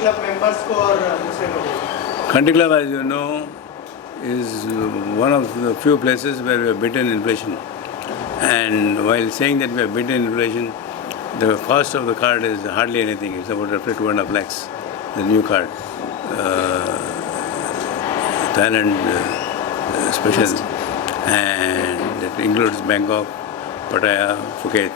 Club members को और दूसरे लोगों को? Country Club, as you know, is one of the few places where we have beaten inflation. And while saying that we have beaten inflation, the cost of the card is hardly anything. It's about roughly 2.5 lakhs, the new card. Thailand special. And it includes Bangkok, Pattaya, Phuket.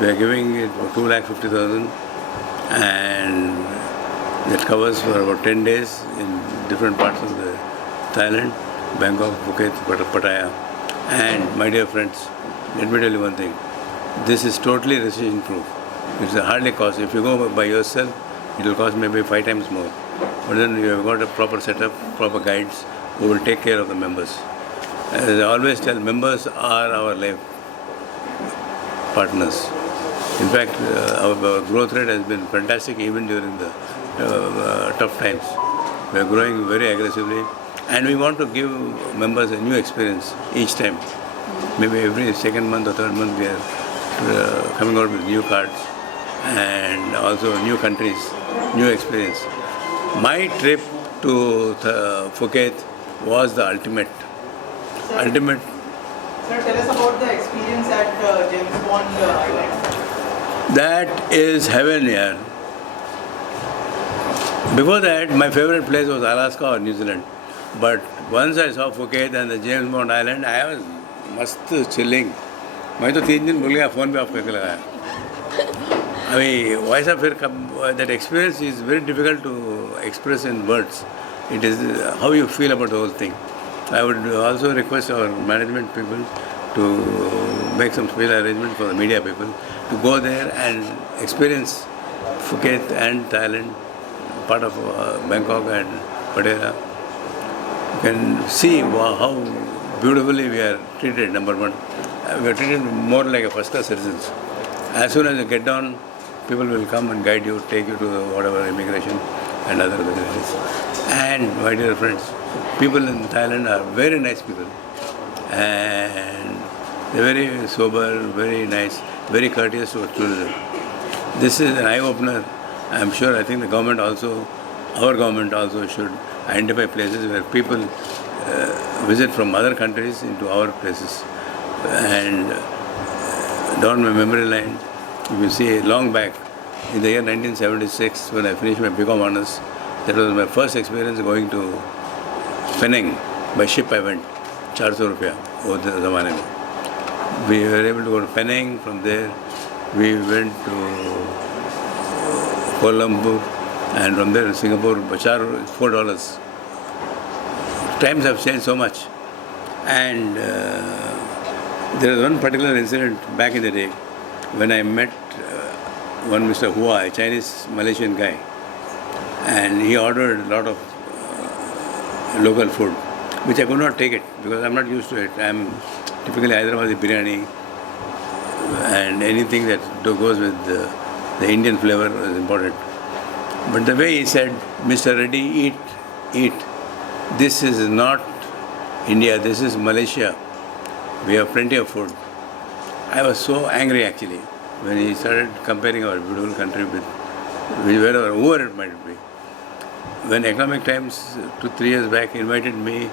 We are giving it for 2,50,000 and that covers for about 10 days in different parts of the Thailand, Bangkok, Phuket, Pattaya. And my dear friends, let me tell you one thing. This is totally recession proof. It's a hardly cost. If you go by yourself, it will cost maybe 5 times more. But then you have got a proper setup, proper guides who will take care of the members. As I always tell, members are our life partners. In fact, our growth rate has been fantastic even during the tough times. We are growing very aggressively and we want to give members a new experience each time. Maybe every second month or third month we are coming out with new cards and also new countries, new experience. My trip to Phuket was the ultimate. Sir, tell us about the experience at James Bond Island. That is heaven here. Before that, my favorite place was Alaska or New Zealand. But once I saw Phuket and the James Bond Island, I was mast chilling. मैं तो 3 दिन भूल गया phone पे of करके लगाया. अभी वैसा फिर that experience is very difficult to express in words. It is how you feel about the whole thing. I would also request our management people to make some special arrangement for the media people to go there and experience Phuket and Thailand, part of Bangkok and Pattaya. You can see how beautifully we are treated, number one. We are treated more like a first-class citizens. As soon as you get down, people will come and guide you, take you to whatever immigration and other facilities. And my dear friends, people in Thailand are very nice people. And they're very sober, very nice, very courteous to tourism. This is an eye-opener. I'm sure, I think the government also, our government also should identify places where people visit from other countries into our places. And down my memory line, you will see long back, in the year 1976, when I finished my BCom honors, that was my first experience going to Penang. By ship I went, 400 rupiah, वो ज़माने में. We were able to go to Penang. From there, we went to Kuala Lumpur, and from there to Singapore, $4. Times have changed so much. And there was one particular incident back in the day when I met one Mr. Hua, a Chinese Malaysian guy, and he ordered a lot of local food, which I could not take it because I'm not used to it. I'm typically Hyderabadi biryani and anything that goes with the Indian flavor is important. But the way he said, Mr. Reddy, eat. This is not India, this is Malaysia. We have plenty of food. I was so angry actually when he started comparing our beautiful country with wherever, whoever it might be. When Economic Times 2-3 years back invited me,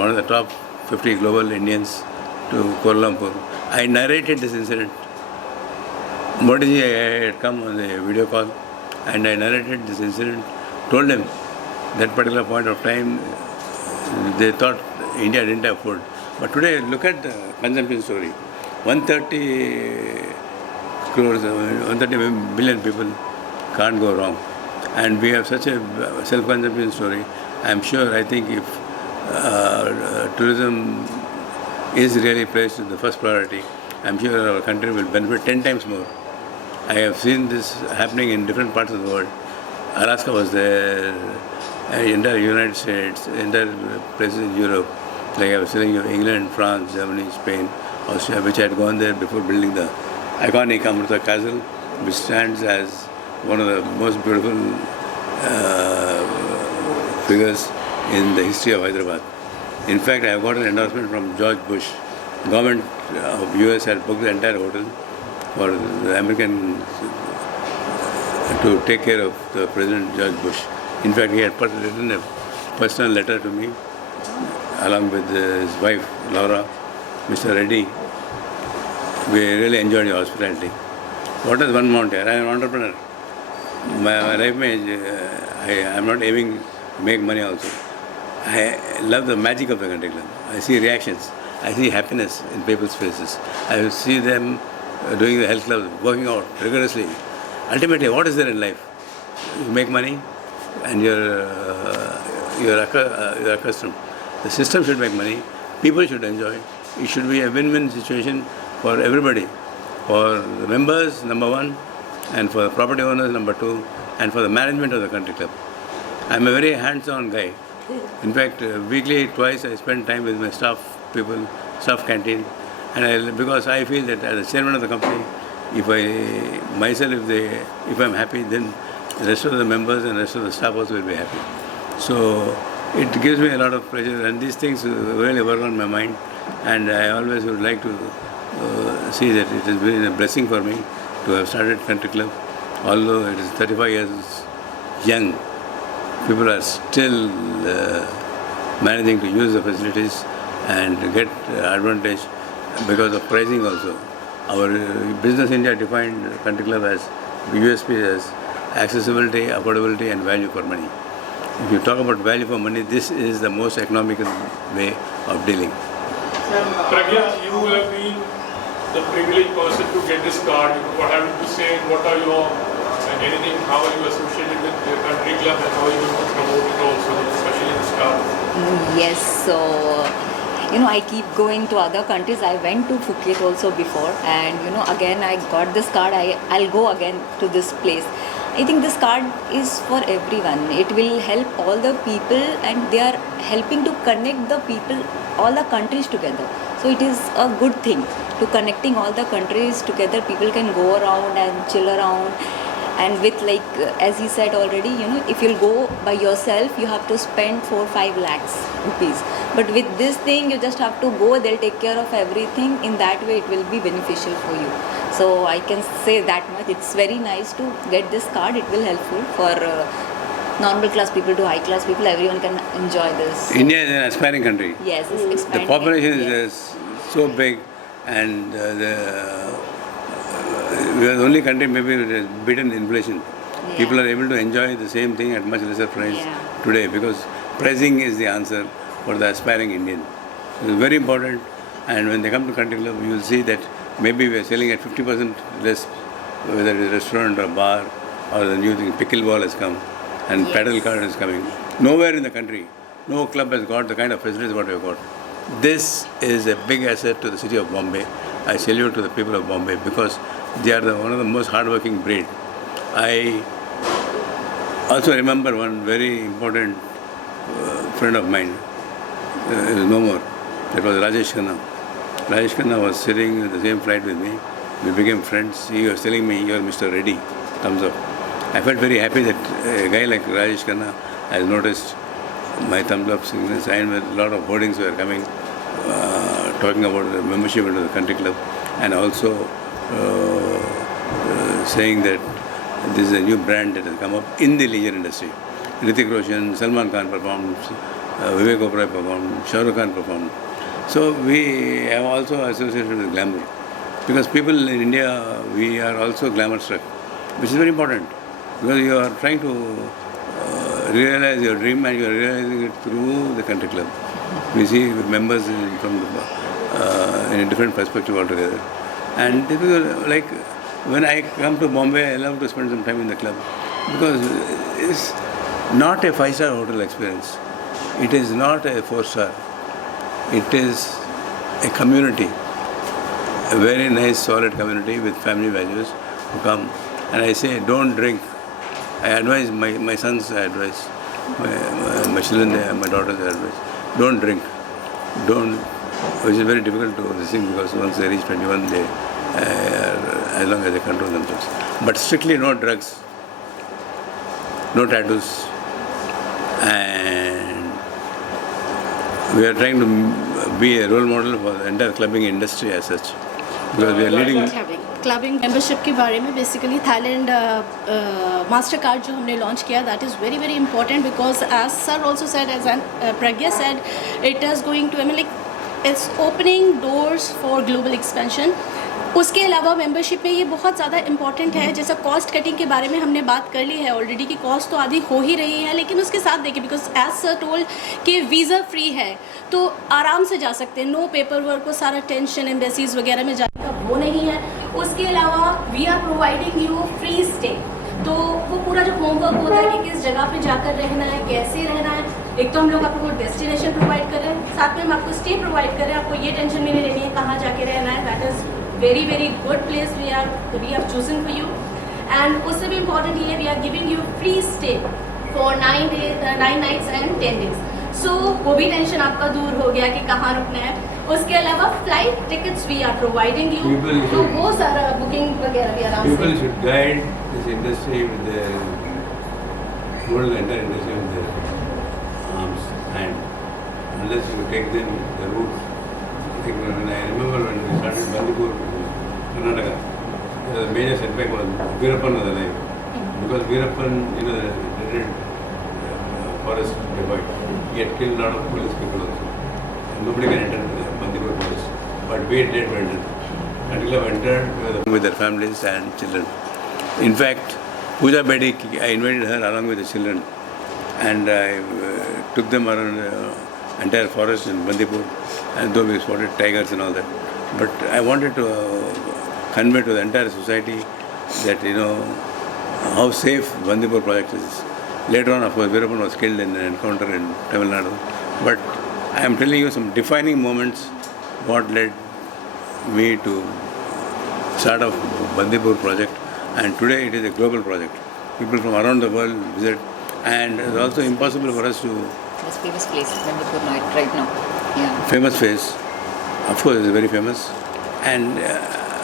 one of the top 50 global Indians, to Kuala Lumpur, I narrated this incident. Modi ji had come on the video call and I narrated this incident, told him that particular point of time they thought India didn't have food. But today, look at the consumption story. 130 crores, 130 billion people can't go wrong. And we have such a self-consumption story. I'm sure, I think if tourism is really placed in the first priority, I'm sure our country will benefit 10 times more. I have seen this happening in different parts of the world. Alaska was there, entire United States, entire places in Europe. Like I was telling you, England, France, Germany, Spain, Austria, which I had gone there before building the iconic Amrita Castle, which stands as one of the most beautiful figures in the history of Hyderabad. In fact, I have got an endorsement from George Bush. The government of US had booked the entire hotel for the American to take care of the President George Bush. In fact, he had written a personal letter to me along with his wife Laura, Mr. Reddy. We really enjoyed your hospitality. What does one want here? I am an entrepreneur. My life I am not aiming to make money also. I love the magic of the country club. I see reactions. I see happiness in people's faces. I see them doing the health club, working out rigorously. Ultimately, what is there in life? You make money and you're accustomed. The system should make money. People should enjoy. It should be a win-win situation for everybody. For the members, number one, and for the property owners, number two, and for the management of the country club. I'm a very hands-on guy. In fact, weekly twice I spend time with my staff people, staff canteen, and because I feel that as the chairman of the company, if I'm happy, then the rest of the members and the rest of the staff also will be happy. So it gives me a lot of pleasure, and these things really work on my mind, and I always would like to see that it has been a blessing for me to have started country club. Although it is 35 years young, people are still managing to use the facilities and get advantage because of pricing also. Our Business India defined country club as USP as accessibility, affordability and value for money. If you talk about value for money, this is the most economical way of dealing. Pragya, you have been the privileged person to get this card. What have you to say? What are your anything? How are you associated with the country club and how are you going to promote it also, especially this card? Yes, so I keep going to other countries. I went to Phuket also before, and again I got this card. I'll go again to this place. I think this card is for everyone. It will help all the people, and they are helping to connect the people, all the countries together. So it is a good thing to connecting all the countries together. People can go around and chill around. And with, like as he said already, if you'll go by yourself, you have to spend 4-5 lakhs rupees. But with this thing, you just have to go. They'll take care of everything. In that way, it will be beneficial for you. So I can say that much. It's very nice to get this card. It will helpful for normal class people to high class people. Everyone can enjoy this. India is an aspiring country. Yes, it's expanding. The population Yes. is so big, and we are the only country maybe that has beaten inflation. Yeah. People are able to enjoy the same thing at much lesser price Yeah. today because pricing is the answer for the aspiring Indian. It is very important, and when they come to country club, you will see that maybe we are selling at 50% less, whether it is restaurant or bar or the new thing, pickleball has come and Yes. paddle card is coming. Nowhere in the country, no club has got the kind of facilities what we have got. This is a big asset to the city of Bombay. I salute to the people of Bombay because they are one of the most hardworking breed. I also remember one very important friend of mine, is no more. That was Rajesh Khanna. Rajesh Khanna was sitting in the same flight with me. We became friends. He was telling me, "You are Mr. Reddy." Thumbs up. I felt very happy that a guy like Rajesh Khanna has noticed my thumbs up sign with a lot of hoardings were coming, talking about the membership into the country club, and also saying that this is a new brand that has come up in the leisure industry. Hrithik Roshan, Salman Khan performed, Vivek Oberoi performed, Shah Rukh Khan performed. So we have also associated with glamour. Because people in India, we are also glamour struck, which is very important. Because you are trying to realize your dream and you are realizing it through the country club. We see members from in a different perspective altogether. And like when I come to Bombay, I love to spend some time in the club because it's not a 5-star hotel experience. It is not a 4-star. It is a community, a very nice, solid community with family values who come. And I say, don't drink. I advise my sons, I advise my children, my daughters, I advise, don't drink. Don't, which is very difficult to this thing because once they reach 21, they as long as they control themselves. But strictly no drugs, no tattoos, and we are trying to be a role model for the entire clubbing industry as such. because we are leading. Clubbing membership के बारे में basically Thailand master card जो हमने launch किया that is very very important because as sir also said as an Pragya said it is going to like it's opening doors for global expansion. उसके अलावा membership में ये बहुत ज़्यादा इंपॉर्टेंट है. जैसा कॉस्ट कटिंग के बारे में हमने बात कर ली है ऑलरेडी कि कॉस्ट तो आधी हो ही रही है, लेकिन उसके साथ देखिए बिकॉज एज सर टोल्ड कि वीज़ा फ्री है तो आराम से जा सकते हैं. नो पेपर वर्क को सारा टेंशन एम्बेसीज वगैरह में जाने का वो नहीं है. उसके अलावा we are providing you free stay. तो वो पूरा जो होमवर्क होता है कि किस जगह पे जाकर रहना है, कैसे रहना है, एक तो हम लोग आपको डेस्टिनेशन प्रोवाइड कर रहे हैं, साथ में हम आपको स्टे प्रोवाइड कर रहे हैं. आपको ये टेंशन भी नहीं लेनी है कहाँ जाके रहना है. That is very very good place we have chosen for you. And उससे भी important ये है we are giving you free stay for 9 nights and 10 days. So वो भी टेंशन आपका दूर हो गया कि कहाँ रुकना है. उसके अलावा flight tickets we are providing you. तो वो सारा बुकिंग वगैरह भी आराम से. People should guide this industry with their whole entire industry with their arms, and unless you take them the route. When I remember when we started Bandipur, Karnataka, the major setback was Veerappan was alive. Because Veerappan, the dreaded forest divide, he had killed a lot of police people also. And nobody can enter the Bandipur forest. But we did enter. Until I entered with their families and children. In fact, Pooja Bedi, I invited her along with the children. And I took them around entire forest in Bandipur, and though we spotted tigers and all that. But I wanted to convey to the entire society that, how safe Bandipur project is. Later on, of course, Veerappan was killed in an encounter in Tamil Nadu. But I am telling you some defining moments what led me to start off Bandipur project. And today it is a global project. People from around the world visit, and it's also impossible for us to This famous place, Bandipur night right now. Yeah. famous face, of course, it's very famous, and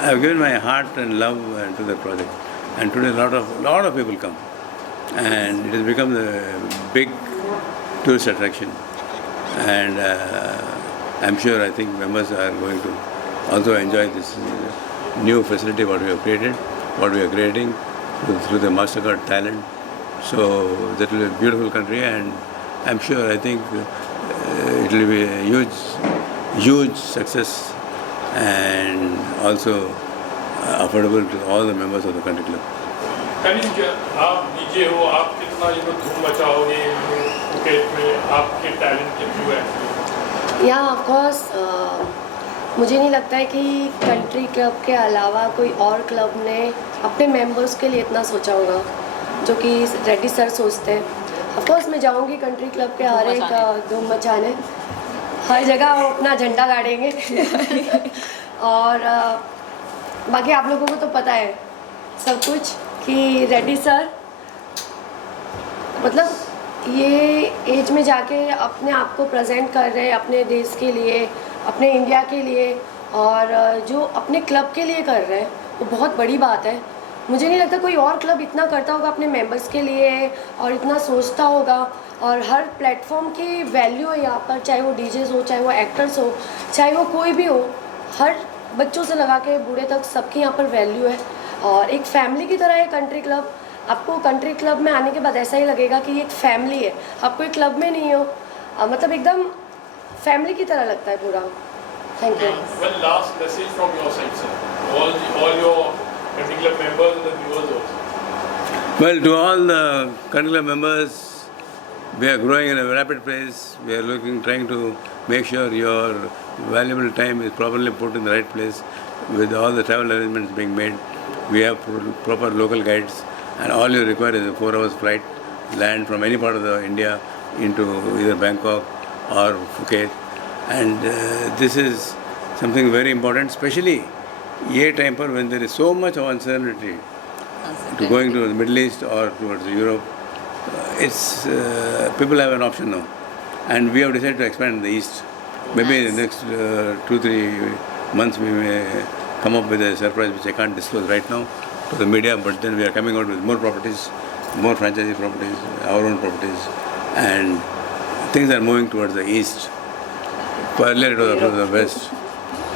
I've given my heart and love to the project. And today, lot of people come, and it has become a big tourist attraction. And I'm sure, I think members are going to also enjoy this new facility what we have created, what we are creating through the Mastercard Thailand. So that will be a beautiful country, and I'm sure, I think it will be a huge success, and also affordable to all the members of the country club. Kanishka, आप DJ हो, आप कितना धूम मचाओगे Phuket में आपके talent के through है? या ऑफ कोर्स मुझे नहीं लगता है कि कंट्री क्लब के अलावा कोई और क्लब ने अपने मेंबर्स के लिए इतना सोचा होगा जो कि रेड्डी सर सोचते हैं. ऑफ कोर्स मैं जाऊंगी कंट्री क्लब के हर एक धूम मचाने, हर जगह वो अपना झंडा गाड़ेंगे. और बाकी आप लोगों को तो पता है सब कुछ कि रेड्डी सर मतलब ये एज में जाके अपने आप को प्रेजेंट कर रहे हैं अपने देश के लिए, अपने इंडिया के लिए, और जो अपने क्लब के लिए कर रहे हैं वो बहुत बड़ी बात है. मुझे नहीं लगता कोई और क्लब इतना करता होगा अपने मेंबर्स के लिए और इतना सोचता होगा. और हर प्लेटफॉर्म की वैल्यू है यहाँ पर, चाहे वो डीजेस हो, चाहे वो एक्टर्स हो, चाहे वो कोई भी हो, हर बच्चों से लगा के बूढ़े तक सबकी यहाँ पर वैल्यू है. और एक फैमिली की तरह है कंट्री क्लब. आपको कंट्री क्लब में आने के बाद ऐसा ही लगेगा कि ये एक फैमिली है, आप कोई क्लब में नहीं हो, मतलब एकदम फैमिली की तरह लगता है पूरा. Thank you. One last message from your side, sir. All your country club members and the viewers also. Well, to all the country club members, we are growing in a rapid pace. We are trying to make sure your valuable time is properly put in the right place with all the travel arrangements being made. We have proper local guides, and all you require is a 4 hours flight, land from any part of the India into either Bangkok or Phuket. And this is something very important, especially ये time पर when there is so much of uncertainty to going to the Middle East or towards Europe. It's people have an option now, and we have decided to expand in the east. Maybe in the next 2-3 months we may come up with a surprise which I can't disclose right now to the media, but then we are coming out with more properties, more franchisee properties, our own properties, and things are moving towards the east. Earlier it was to the west.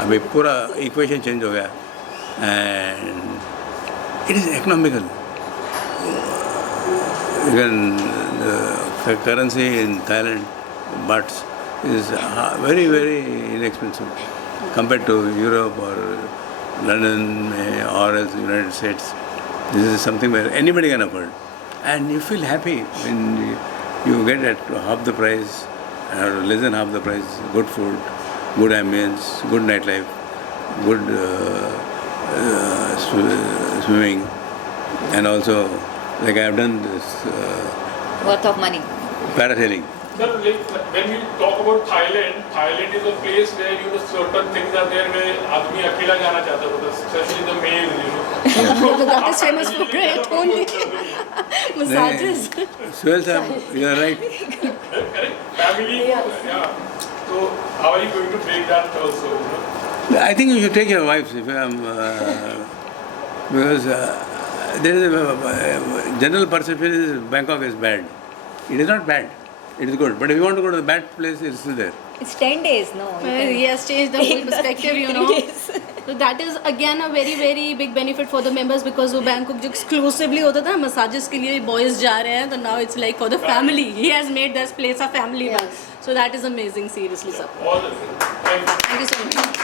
अभी पूरा equation change हो गया. and it is economical. Even the currency in Thailand, bahts, is very, very inexpensive compared to Europe or London or else United States. This is something where anybody can afford. And you feel happy when you get at half the price or less than half the price, good food, good ambience, good nightlife, good swimming, and also like I have done this Worth of money. parasailing. Sir, like, when we talk about Thailand, Thailand is a place where certain things are there where आदमी अकेला जाना चाहता होता, especially the male, That is famous for great only massages. Suhail sir, you are right. Correct? Family, yeah. So how are you going to break that also? I think you should take your wives if because there is a general perception is Bangkok is bad. It is not bad. It is good. But if you want to go to the bad place, it is still there. It's 10 days, no? You can- He has changed the whole perspective, you know. So that is again a very very big benefit for the members because वो Bangkok जो exclusively होता था massages के लिए boys जा रहे हैं तो now it's like for the family. He has made this place a family one. So that is amazing, seriously, sir. All the things. Thank you. Thank you so much.